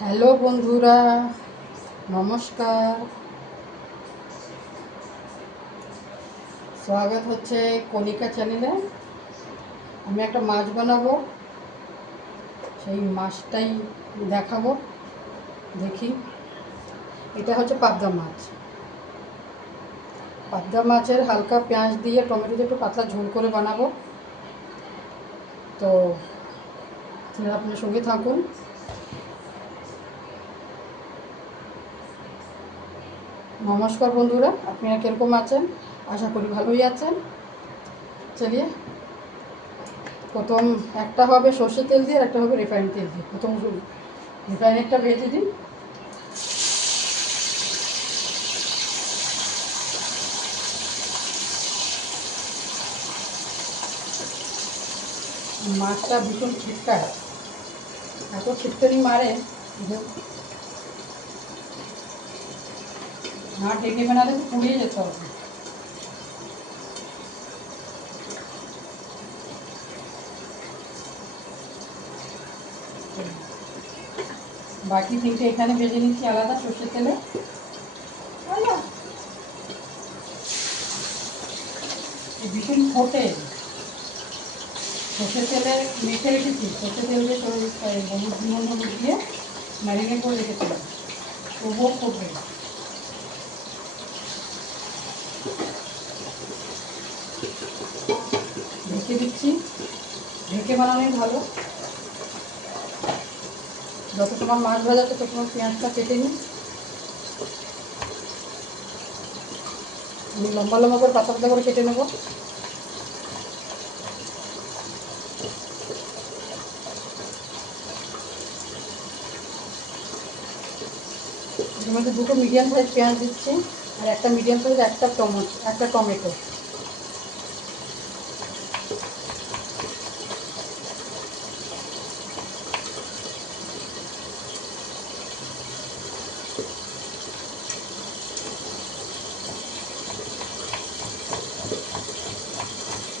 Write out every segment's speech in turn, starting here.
Hello বন্ধুরা, নমস্কার। স্বাগত হচ্ছে কণিকা চ্যানেলে। আমি একটা মাছ বানাবো, সেই মাছটাই দেখাবো। দেখি, এটা হচ্ছে পাবদা মাছ। পাবদা মাছের হালকা পেঁয়াজ দিয়ে টমেটো দিয়ে একটু পাতলা ঝোল করে বানাবো। তো আপনার সঙ্গে থাকুন। নমস্কার বন্ধুরা, আপনারা কীরকম আছেন? আশা করি ভালোই আছেন। চলিয়ে, প্রথম একটা হবে সর্ষের তেল দিয়ে আর একটা হবে রিফাইন্ড তেল দিয়ে। প্রথম রিফাইনেরটা ভেজে দিই। মাছটা ভীষণ ছিটকায়, এত ছিটকানি মারে যে না ঢেকে বানালে পুড়িয়ে যেতে হবে। বাকি তিনটে এখানে ভেজে নিচ্ছি আলাদা সর্ষের তেলে। ভীষণ ফোটে, সর্ষের তেলে মেখে রেখেছি। সর্ষের তেল দিয়ে হলুদ হলুদ দিয়ে ম্যারিনেট করে রেখেছিলাম, তবুও ফোটে। ঢেকে দিচ্ছি, ঢেকে বানানোই ভালো। যত তোমার মাছ ভাজাচ্ছে তত তোমার পেঁয়াজটা কেটে নিই। আমি লম্বা লম্বা করে পাতা পাতা করে কেটে নেবো। এর মধ্যে দুটো মিডিয়াম সাইজ পেঁয়াজ দিচ্ছি আর একটা মিডিয়াম সাইজ একটা টমেটো।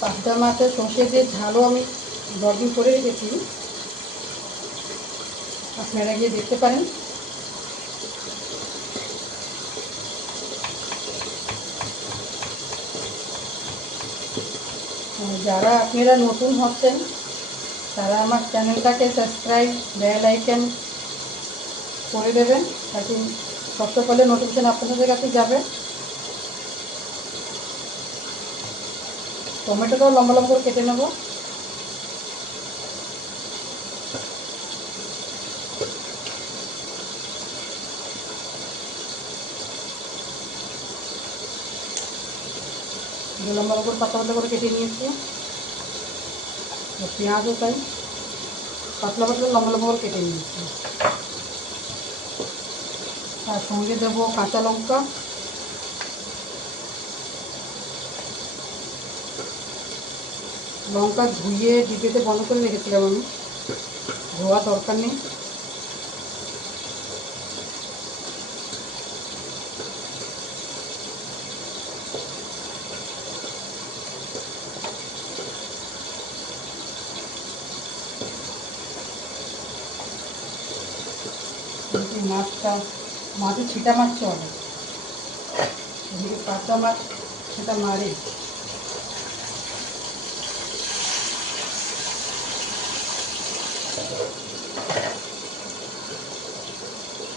পাবদা মাছের সর্ষে দিয়ে ঝালও আমি বরদিন করে রেখেছি, আপনারা গিয়ে দেখতে পারেন। যারা আপনারা নতুন হচ্ছেন তারা আমার চ্যানেলটাকে সাবস্ক্রাইব, বেল আইকন করে দেবেন, তাতে সবচেয়ে পরে নোটিফিকেশন আপনাদের কাছে যাবে। টমেটোটাও লম্বা লম্বা করে কেটে নেব। লম্বা লম্বা করে পাতলা পাতলা করে কেটে নিয়েছি। পেঁয়াজও তাই পাতলা পাতলা লম্বা লম্বা করে কেটে নিয়েছি। তার সঙ্গে দেবো কাঁচা লঙ্কা, লঙ্কা ধুয়ে ডিবেতে বন্ধ করে রেখেছিলাম আমি, ধোয়া দরকার নেই। মাছে ছিটা মারছে অনেক, এদিকে পাবদা মাছ সেটা মারে।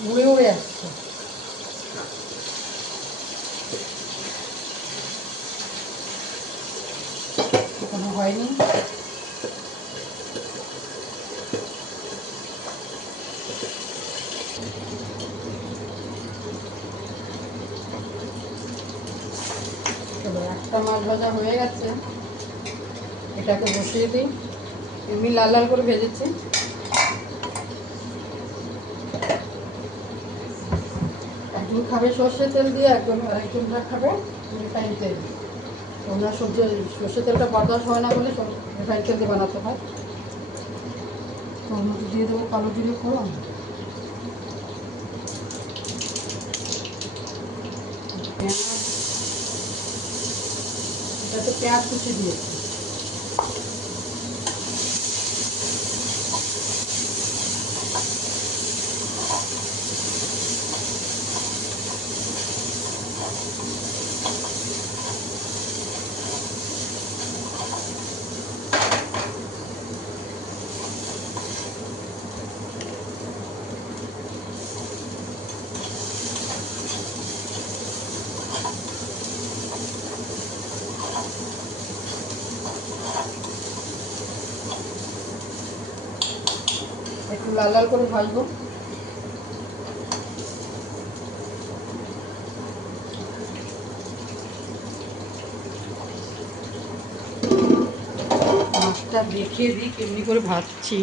উড়ে উড়ে আসছে, এখনো হয়নি। একটা মাছ ভাজা হয়ে গেছে, এটাকে বসিয়ে দিই। এমনি লাল লাল করে ভেজেছি। একজন খাবে সর্ষের তেল দিয়ে, আরেকজনটা খাবে রিফাইন তেল দিয়ে। ওনার সর্ষের তেলটা বরদাস্ত হয় না বলে রিফাইন তেল দিয়ে বানাতে হয়। তো ওর মধ্যে দিয়ে দেবো কালো জিরে ফোড়ন, পেঁয়াজ, এটাতে পেঁয়াজ কুচি দিয়েছি। একটু লাল লাল করে ভাজবো। মাছটা দেখিয়ে দিই কেমনি করে ভাজছি।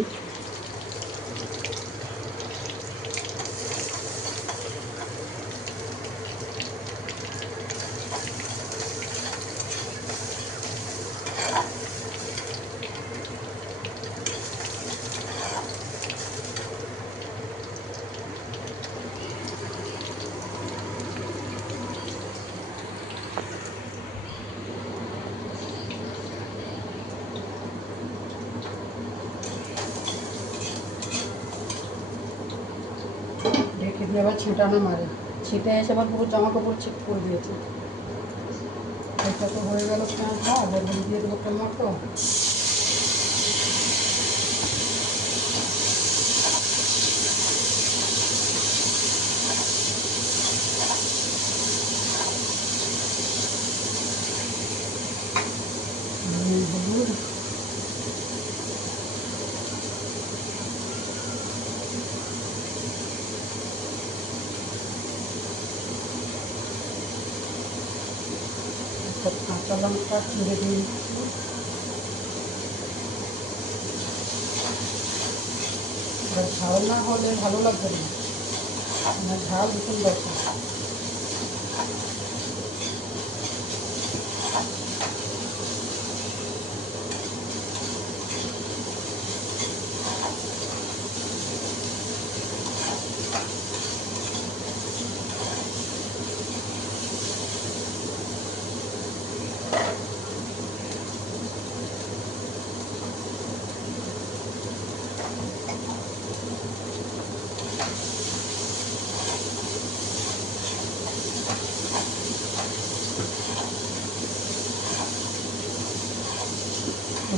রেখে দিয়ে আবার ছিটানো মারে, ছিটে এসে আবার পুরো জামা কাপড় ছিট করে দিয়েছে। এটা তো হয়ে গেল পেঁয়াজ ভাত, এর মধ্যে দিয়ে দেবো টমেটো। হলুদ, কাঁচা লঙ্কা চিড়ে দিয়ে দিচ্ছি। আর ঝাল না হলে ভালো লাগবে না, আমার ঝাল ভীষণ দরকার।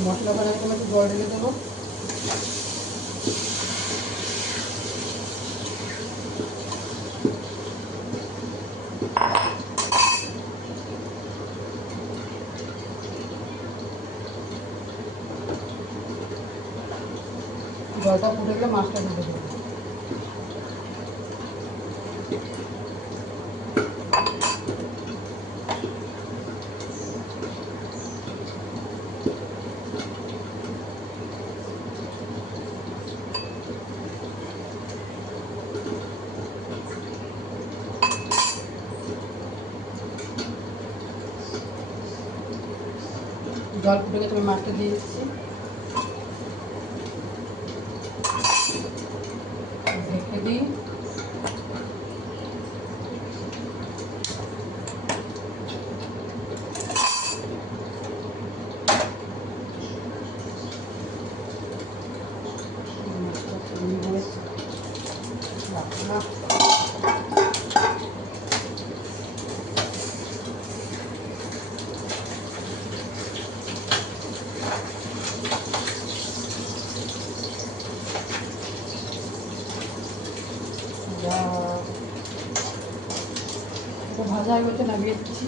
মশলা বানাতে আমি একটু জল ঢেলে দেবো। জলটা ফুটে গেলে মাছটা ঢেলে দেবো। জল ফুটে গেছে, আমি মাছটা দিয়ে দিচ্ছি। ঢেকে দিই। ভাজা হয়ে গেছে, নামিয়ে দিচ্ছি।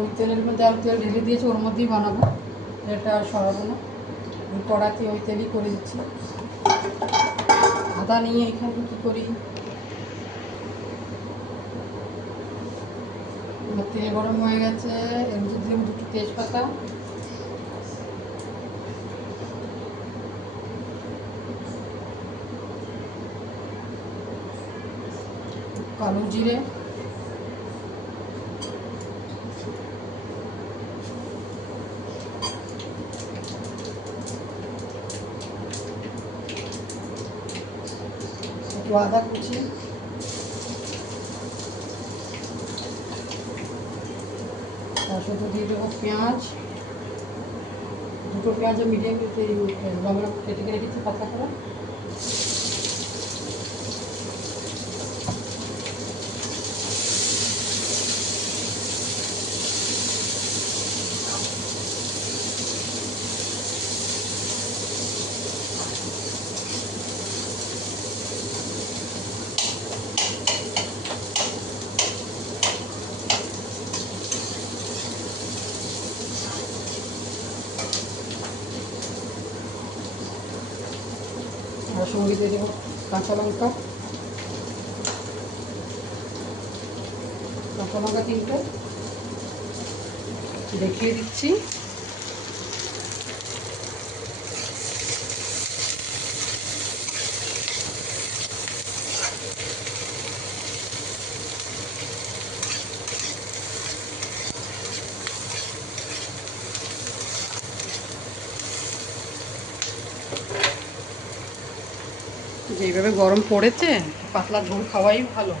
ওই তেলের মধ্যে আর তেল ঢেলে দিয়েছি, ওর মধ্যেই বানাবো, তেলটা আর সরাবো না। ওই কড়াতে ওই তেলই করে দিচ্ছি। আদা নিয়ে এখানে কী করি, তেল গরম হয়ে গেছে, এর মধ্যে দিলাম দুটো তেজপাতা, কালো জিরে, একটু আদা কুচি, তার সাথে দিয়ে দেবো পেঁয়াজ, দুটো পেঁয়াজ মিডিয়াম লম্বা কেটে রেখেছি পাতলা করে। আর সঙ্গে দিয়ে দেবো কাঁচা লঙ্কা, কাঁচা লঙ্কা 3টে দেখিয়ে দিচ্ছি। যেইভাবে গরম পড়েছে পাতলা ঝোল খাওয়াই ভালো,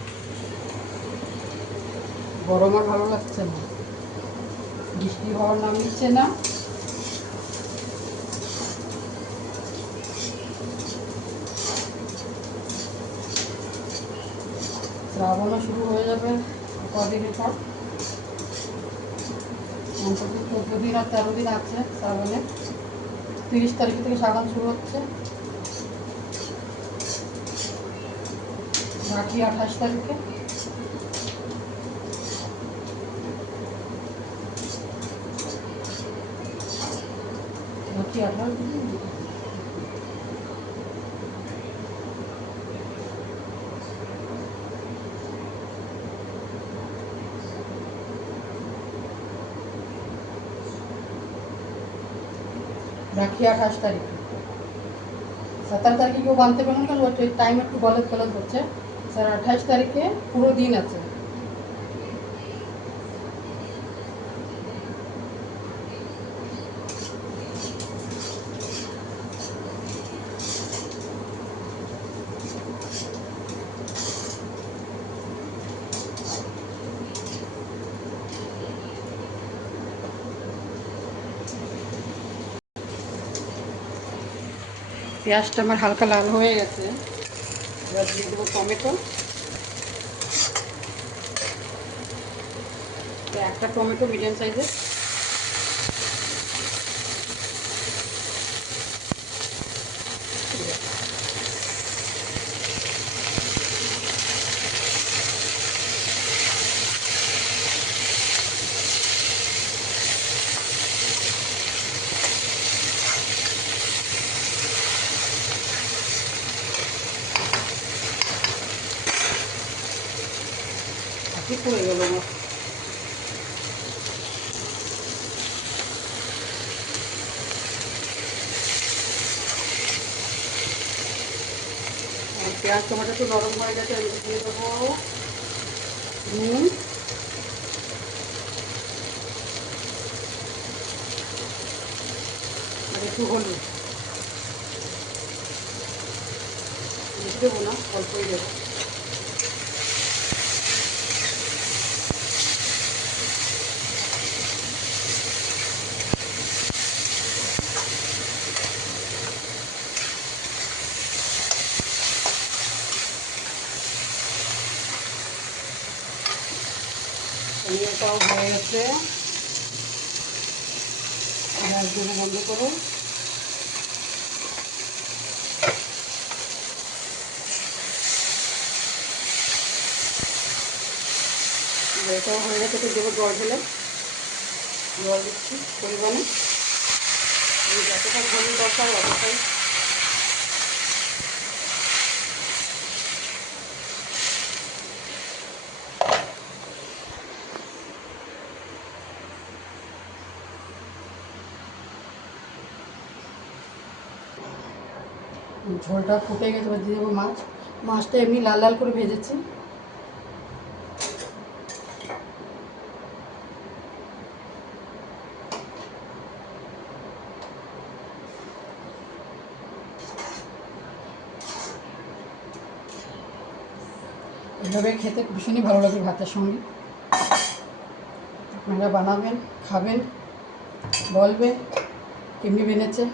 গরম আর ভালো লাগছে না, বৃষ্টি হওয়ার নাম নিচ্ছে না। শ্রাবণও শুরু হয়ে যাবে কদিনের পর, অন্তত 14 দিন আর 13 দিন আছে শ্রাবণে। 30 তারিখ থেকে শ্রাবণ শুরু হচ্ছে, বাকি 28 তারিখে। বাকি 18 দিন। রাখি 28 তারিখে, 17 তারিখে কেউ বাঁধতে পারেন কারণ ওই টাইম একটু গলত গলত হচ্ছে। স্যার 28 তারিখে পুরো দিন আছে। পেঁয়াজটা আমার হালকা লাল হয়ে গেছে, এবার দিয়ে দেবো টমেটো। একটা টমেটো মিডিয়াম সাইজের, বাকি পড়ে গেল আমার। পেঁয়াজ টমেটো একটু নরম হয়ে গেছে, আমি দিয়ে দেবো নুন, আর একটু হলুদ। বেশি দেবো না, অল্পই দেবো। পনিরটাও হয়ে গেছে, গ্যাস দিয়ে বন্ধ করো। এটাও হয়ে গেছে, তো দেবো জল ঢেলে, জল দিচ্ছি পরিমাণে, যতটা ঝোল দরকার অতটাই। ঝোলটা ফুটে গেছে, এবার দিয়ে দেবো মাছ। মাছটা এমনি লাল লাল করে ভেজেছি। এভাবে খেতে ভীষণই ভালো লাগে ভাতের সঙ্গে। আপনারা বানাবেন, খাবেন, বলবেন কেমনি বেনেছে।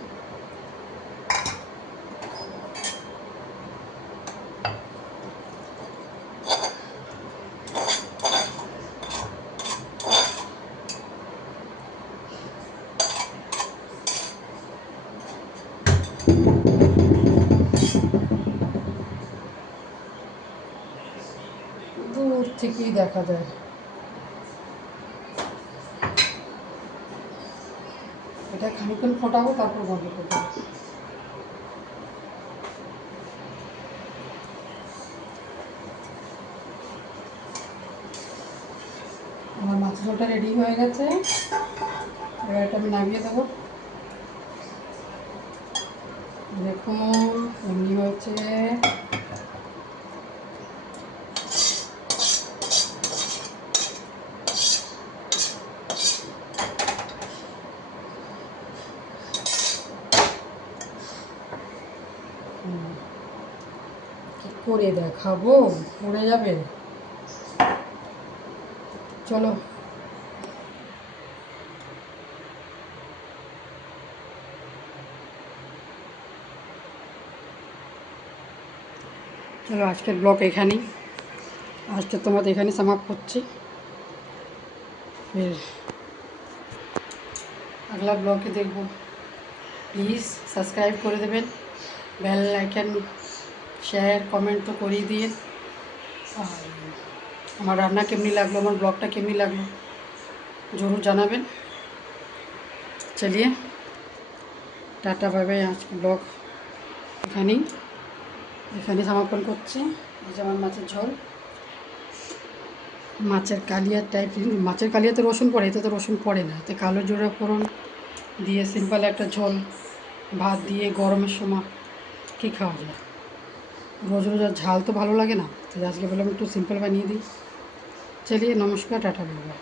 দূর থেকেই দেখা যায়। এটা খানিকক্ষণ ফোটাবো, তারপর বন্ধ করবো। ঝোলটা রেডি হয়ে গেছে, এবার এটা আমি নামিয়ে দেবো। দেখুন এমনি হয়েছে। কি করে দেখাবো, পড়ে যাবে। চলো চলো আজকের ব্লগ এখানেই, আজকে তোমাদের এখানেই সমাপ্ত করছি। फिर अगला ব্লগে দেখব। প্লিজ সাবস্ক্রাইব করে দেবেন, বেল আইকন শেয়ার কমেন্ট তো করেই দিয়ে। আর আমার রান্না কেমনি লাগলো, আমার ব্লগটা কেমনি লাগলো জরুর জানাবেন। চলিয়ে টাটা বাই বাই। আজকে ব্লগ এখানেই সমাপন করছি। এই যে আমার মাছের ঝোল, মাছের কালিয়া টাইপ। মাছের কালিয়াতে রসুন পড়ে, এতে তো রসুন পড়ে না। এতে কালো জিরা ফোড়ন দিয়ে সিম্পল একটা ঝোল ভাত দিয়ে গরমের সময় কী খাওয়া যায়। রোজ রোজ আর ঝাল তো ভালো লাগে না, তো আজকে বললাম একটু সিম্পল বানিয়ে দিই। চলিয়ে নমস্কার, টাটা বাই বাই।